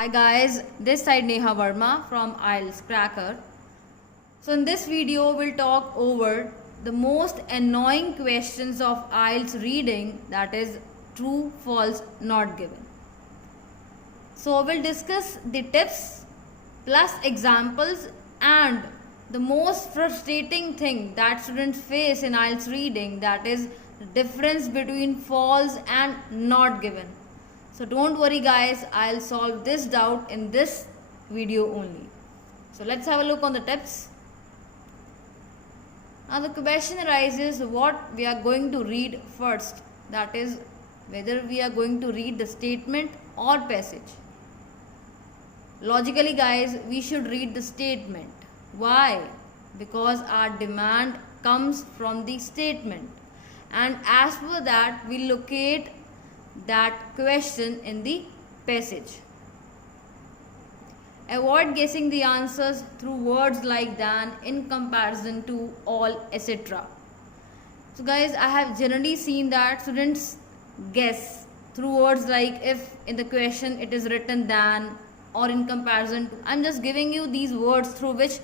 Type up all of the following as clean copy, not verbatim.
Hi guys, this side Neha Verma from IELTS Cracker. So in this video we'll talk over the most annoying questions of IELTS reading, that is true, false, not given. So we'll discuss the tips plus examples and the most frustrating thing that students face in IELTS reading, that is the difference between false and not given. So don't worry guys, I'll solve this doubt in this video only. So let's have a look on the tips. Now the question arises what we are going to read first, that is whether we are going to read the statement or passage. Logically guys, we should read the statement. Why? Because our demand comes from the statement, and as per that we locate that question in the passage. Avoid guessing the answers through words like than, in comparison to, all, etc. So guys, I have generally seen that students guess through words like if in the question it is written than or in comparison to. I'm just giving you these words through which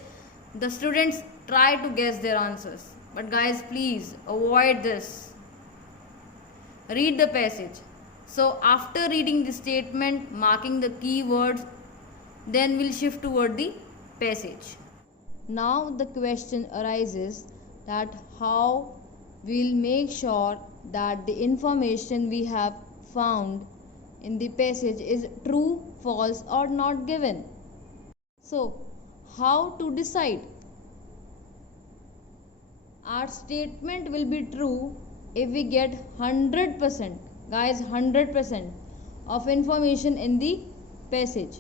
the students try to guess their answers. But guys, please avoid this. Read the passage. So after reading the statement, marking the key words, then we'll shift toward the passage. Now the question arises that how we'll make sure that the information we have found in the passage is true, false or not given. So how to decide? Our statement will be true if we get 100%, guys, 100% of information in the passage.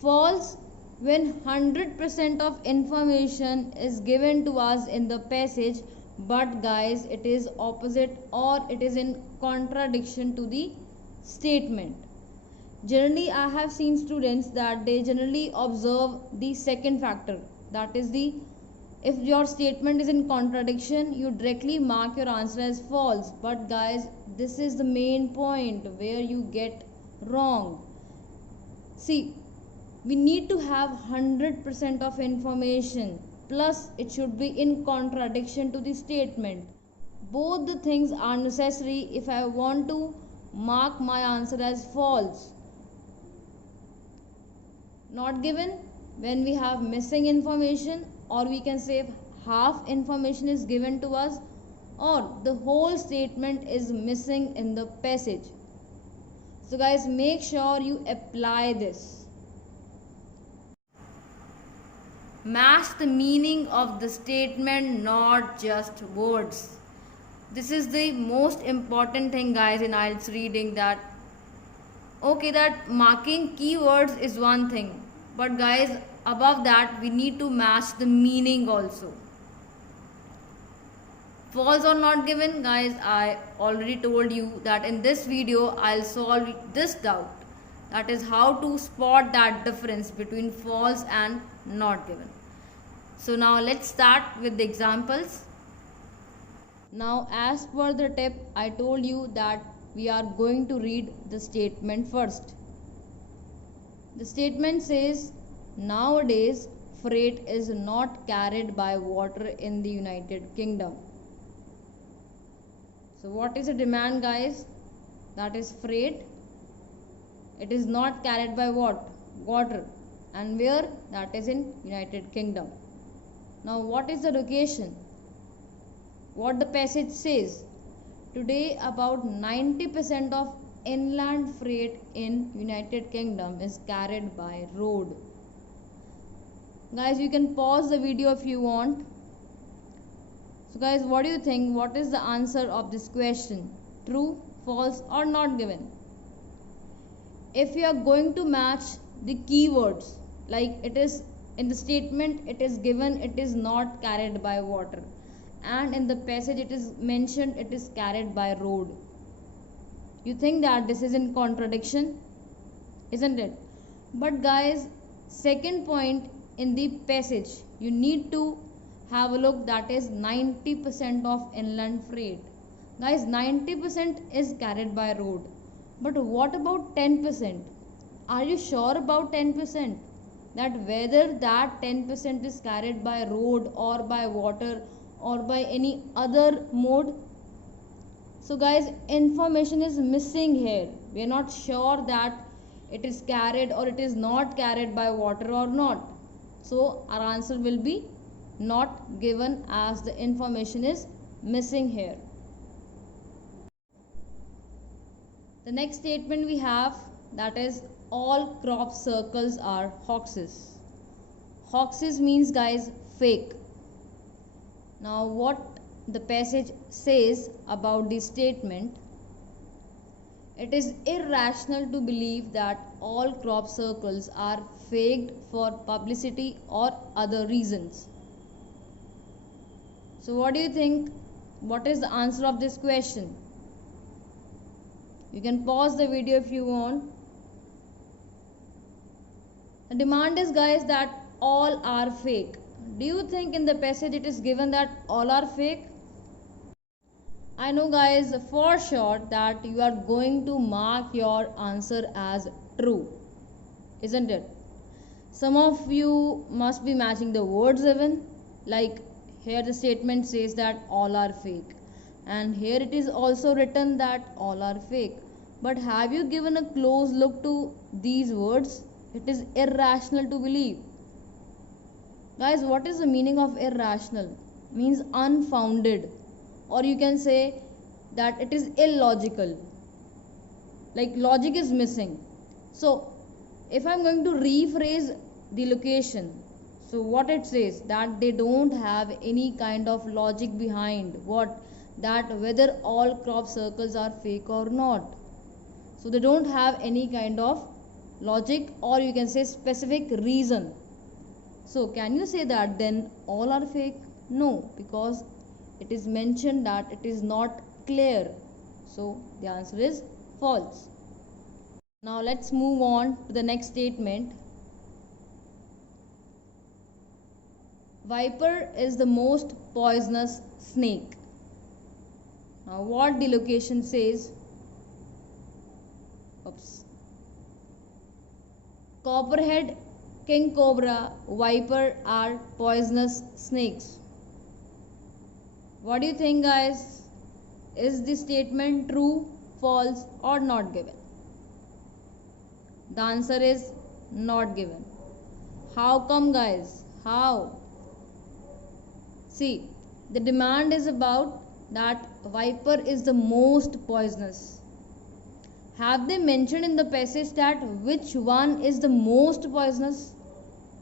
False when 100% of information is given to us in the passage, but guys it is opposite or it is in contradiction to the statement. Generally I have seen students that they generally observe the second factor, that is the if your statement is in contradiction, you directly mark your answer as false. But guys, this is the main point where you get wrong. See, we need to have 100% of information, plus it should be in contradiction to the statement. Both the things are necessary if I want to mark my answer as false. Not given when we have missing information, or we can say half information is given to us, or the whole statement is missing in the passage. So guys, make sure you apply this. Match the meaning of the statement, not just words. This is the most important thing guys in IELTS reading, that okay, that marking keywords is one thing, but guys above that we need to match the meaning also. False or not given, guys, I already told you that in this video I'll solve this doubt, that is how to spot that difference between false and not given. So now let's start with the examples. Now as per the tip, I told you that we are going to read the statement first. The statement says nowadays freight is not carried by water in the United Kingdom. So what is the demand guys? That is freight. It is not carried by what? Water. And where? That is in United Kingdom. Now what is the location? What the passage says? Today about 90% of inland freight in United Kingdom is carried by road. Guys, you can pause the video if you want. So guys, what do you think? What is the answer of this question? True, false or not given? If you are going to match the keywords, like it is in the statement it is given it is not carried by water, and in the passage it is mentioned it is carried by road, you think that this is in contradiction, isn't it? But guys, second point in the passage you need to have a look, that is 90% of inland freight. Guys, 90% is carried by road, but what about 10%? Are you sure about 10%? That whether that 10% is carried by road or by water or by any other mode? So guys, information is missing here. We are not sure that it is carried or it is not carried by water or not. So our answer will be not given, as the information is missing here. The next statement we have, that is all crop circles are hoaxes. Hoaxes means guys fake. Now what the passage says about this statement: it is irrational to believe that all crop circles are faked for publicity or other reasons. So what do you think? What is the answer of this question? You can pause the video if you want. The demand is guys that all are fake. Do you think in the passage it is given that all are fake? I know guys for sure that you are going to mark your answer as true, isn't it? Some of you must be matching the words even, like here the statement says that all are fake, and here it is also written that all are fake. But have you given a close look to these words? It is irrational to believe. Guys, what is the meaning of irrational? Means unfounded, or you can say that it is illogical, like logic is missing. So if I'm going to rephrase the location, so what it says, that they don't have any kind of logic behind what, that whether all crop circles are fake or not. So they don't have any kind of logic, or you can say specific reason. So can you say that then all are fake? No, because it is mentioned that it is not clear. So the answer is false. Now let's move on to the next statement. Viper is the most poisonous snake. Now what the location says? Oops. Copperhead, king cobra, viper are poisonous snakes. What do you think guys? Is this statement true, false or not given? The answer is not given. How come guys? How? See, the demand is about that viper is the most poisonous. Have they mentioned in the passage that which one is the most poisonous?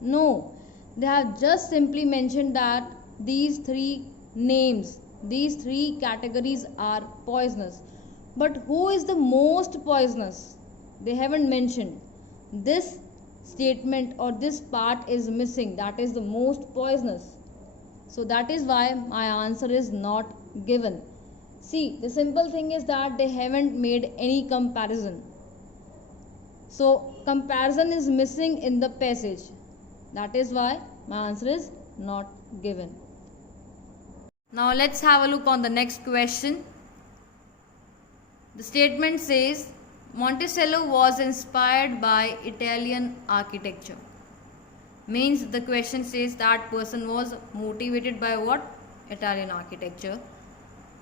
No, they have just simply mentioned that these three names, these three categories are poisonous. But who is the most poisonous? They haven't mentioned. This statement or this part is missing, that is the most poisonous. So that is why my answer is not given. See, the simple thing is that they haven't made any comparison. So comparison is missing in the passage. That is why my answer is not given. Now let's have a look on the next question. The statement says Monticello was inspired by Italian architecture. Means the question says that person was motivated by what? Italian architecture.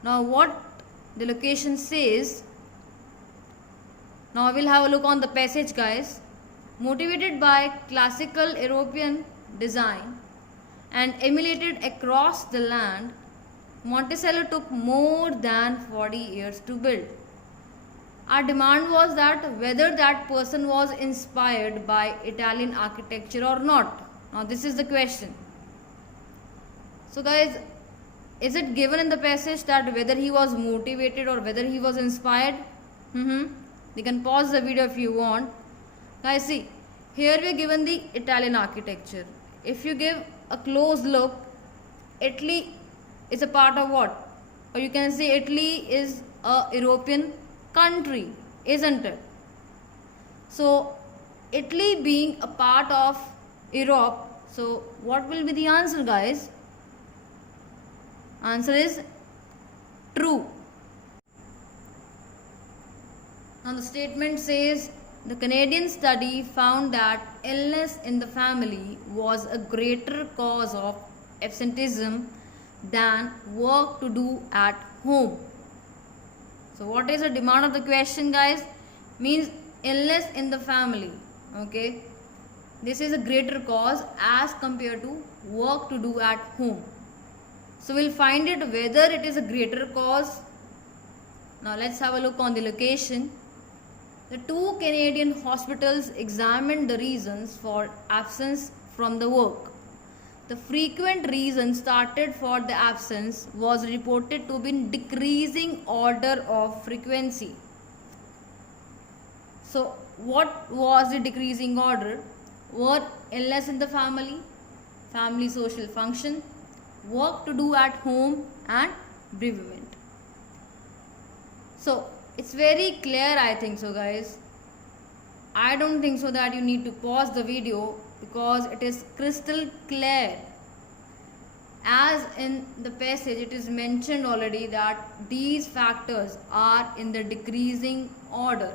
Now what the location says, now we'll have a look on the passage guys. Motivated by classical European design and emulated across the land, Monticello took more than 40 years to build. Our demand was that whether that person was inspired by Italian architecture or not. Now this is the question. So guys, is it given in the passage that whether he was motivated or whether he was inspired? You can pause the video if you want. Guys, see, here we are given the Italian architecture. If you give a close look, Italy is a part of what? Or you can say Italy is a European country, isn't it? So Italy being a part of Europe, so what will be the answer guys? Answer is true. Now the statement says the Canadian study found that illness in the family was a greater cause of absenteeism than work to do at home. So what is the demand of the question, guys? Means illness in the family. Okay, this is a greater cause as compared to work to do at home. So we'll find it whether it is a greater cause. Now let's have a look on the location. The two Canadian hospitals examined the reasons for absence from the work. The frequent reason started for the absence was reported to be in decreasing order of frequency. So what was the decreasing order? Were illness in the family, family social function, work to do at home, and bereavement. So it's very clear, I think so, guys. I don't think so that you need to pause the video because it is crystal clear. As in the passage it is mentioned already that these factors are in the decreasing order.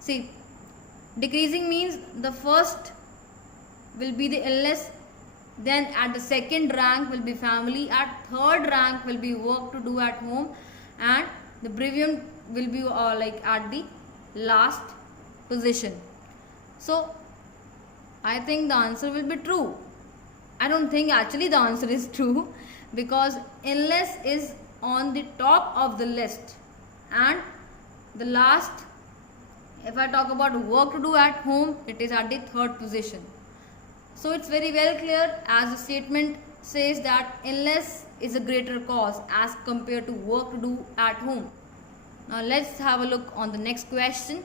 See, decreasing means the first will be the illness, then at the second rank will be family, at third rank will be work to do at home, and the bereavement will be like at the last position. So I think the answer will be true. I don't think actually the answer is true because illness is on the top of the list, and the last, if I talk about work to do at home, it is at the third position. So it's very well clear as the statement says that illness is a greater cause as compared to work to do at home. Now let's have a look on the next question.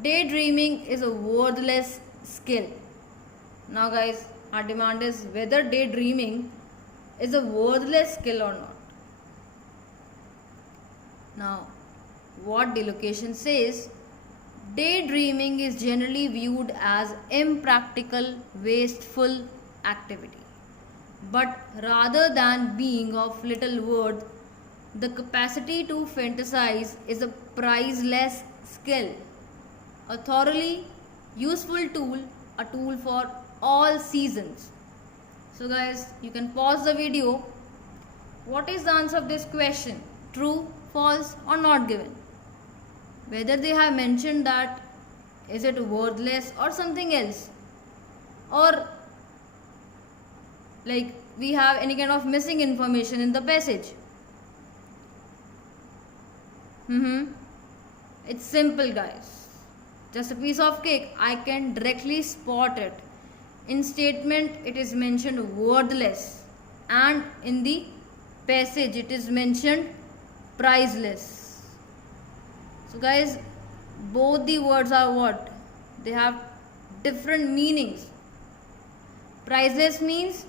Daydreaming is a worthless skill. Now guys, our demand is whether daydreaming is a worthless skill or not. Now, what the location says, daydreaming is generally viewed as impractical, wasteful activity. But rather than being of little worth, the capacity to fantasize is a priceless skill, a thoroughly useful tool, a tool for all seasons. So guys, you can pause the video. What is the answer of this question? True, false, or not given? Whether they have mentioned that is it worthless or something else, or like we have any kind of missing information in the passage. It's simple, guys. Just a piece of cake. I can directly spot it. In statement it is mentioned worthless, and in the passage it is mentioned priceless. So guys, both the words are what? They have different meanings. Priceless means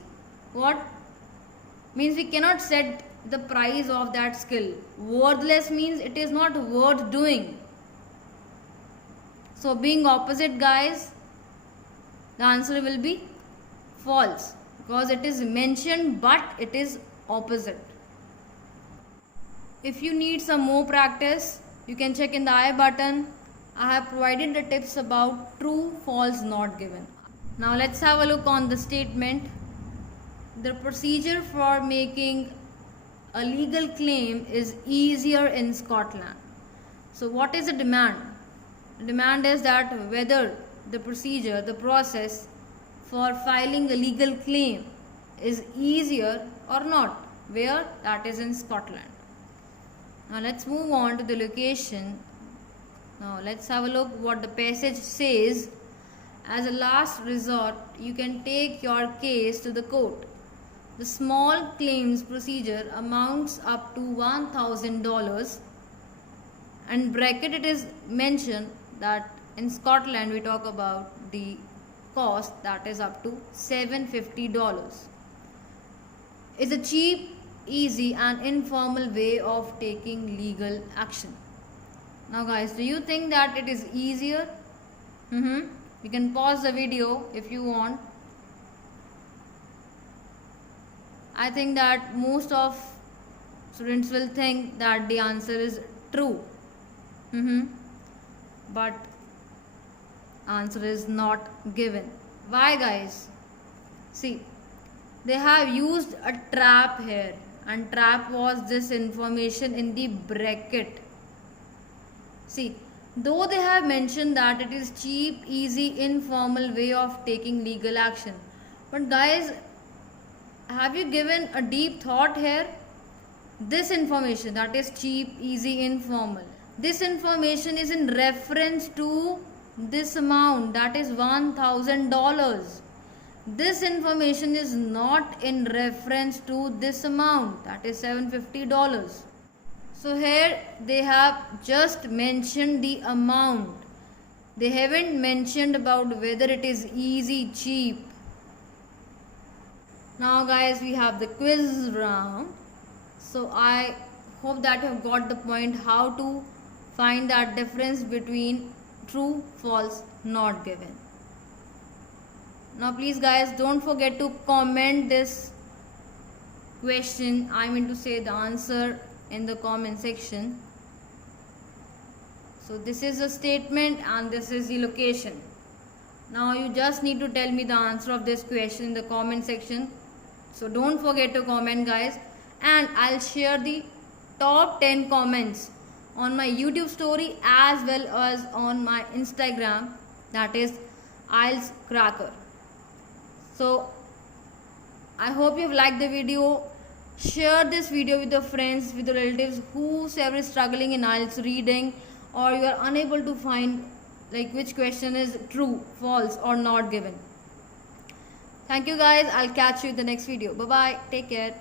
what? Means we cannot set the price of that skill. Worthless means it is not worth doing. So being opposite, guys, the answer will be false because it is mentioned but it is opposite. If you need some more practice, you can check in the I button. I have provided the tips about true, false, not given. Now let's have a look on the statement. The procedure for making a legal claim is easier in Scotland. So what is the demand? The demand is that whether the procedure, the process for filing a legal claim is easier or not. Where? That is in Scotland. Now let's move on to the location. Now let's have a look what the passage says. As a last resort, you can take your case to the court. The small claims procedure amounts up to $1,000, and bracket it is mentioned that in Scotland we talk about the cost that is up to $750. It's a cheap, easy and informal way of taking legal action. Now guys, do you think that it is easier? You can pause the video if you want. I think that most of students will think that the answer is true. Mm-hmm. But answer is not given. Why, guys? See, they have used a trap here, and trap was this information in the bracket. See, though they have mentioned that it is cheap, easy, informal way of taking legal action, but guys, have you given a deep thought here? This information, that is cheap, easy, informal, this information is in reference to this amount, that is $1,000. This information is not in reference to this amount, that is $750. So here they have just mentioned the amount. They haven't mentioned about whether it is easy, cheap. Now guys, we have the quiz round. So I hope that you have got the point how to find that difference between true, false, not given. Now please guys, don't forget to comment this question, I mean to say the answer, in the comment section. So this is a statement and this is the location. Now you just need to tell me the answer of this question in the comment section. So don't forget to comment guys, and I'll share the top 10 comments on my YouTube story as well as on my Instagram, that is IELTS Cracker. So I hope you've liked the video. Share this video with your friends, with your relatives, whoever is struggling in IELTS reading, or you are unable to find like which question is true, false or not given. Thank you guys. I'll catch you in the next video. Bye bye. Take care.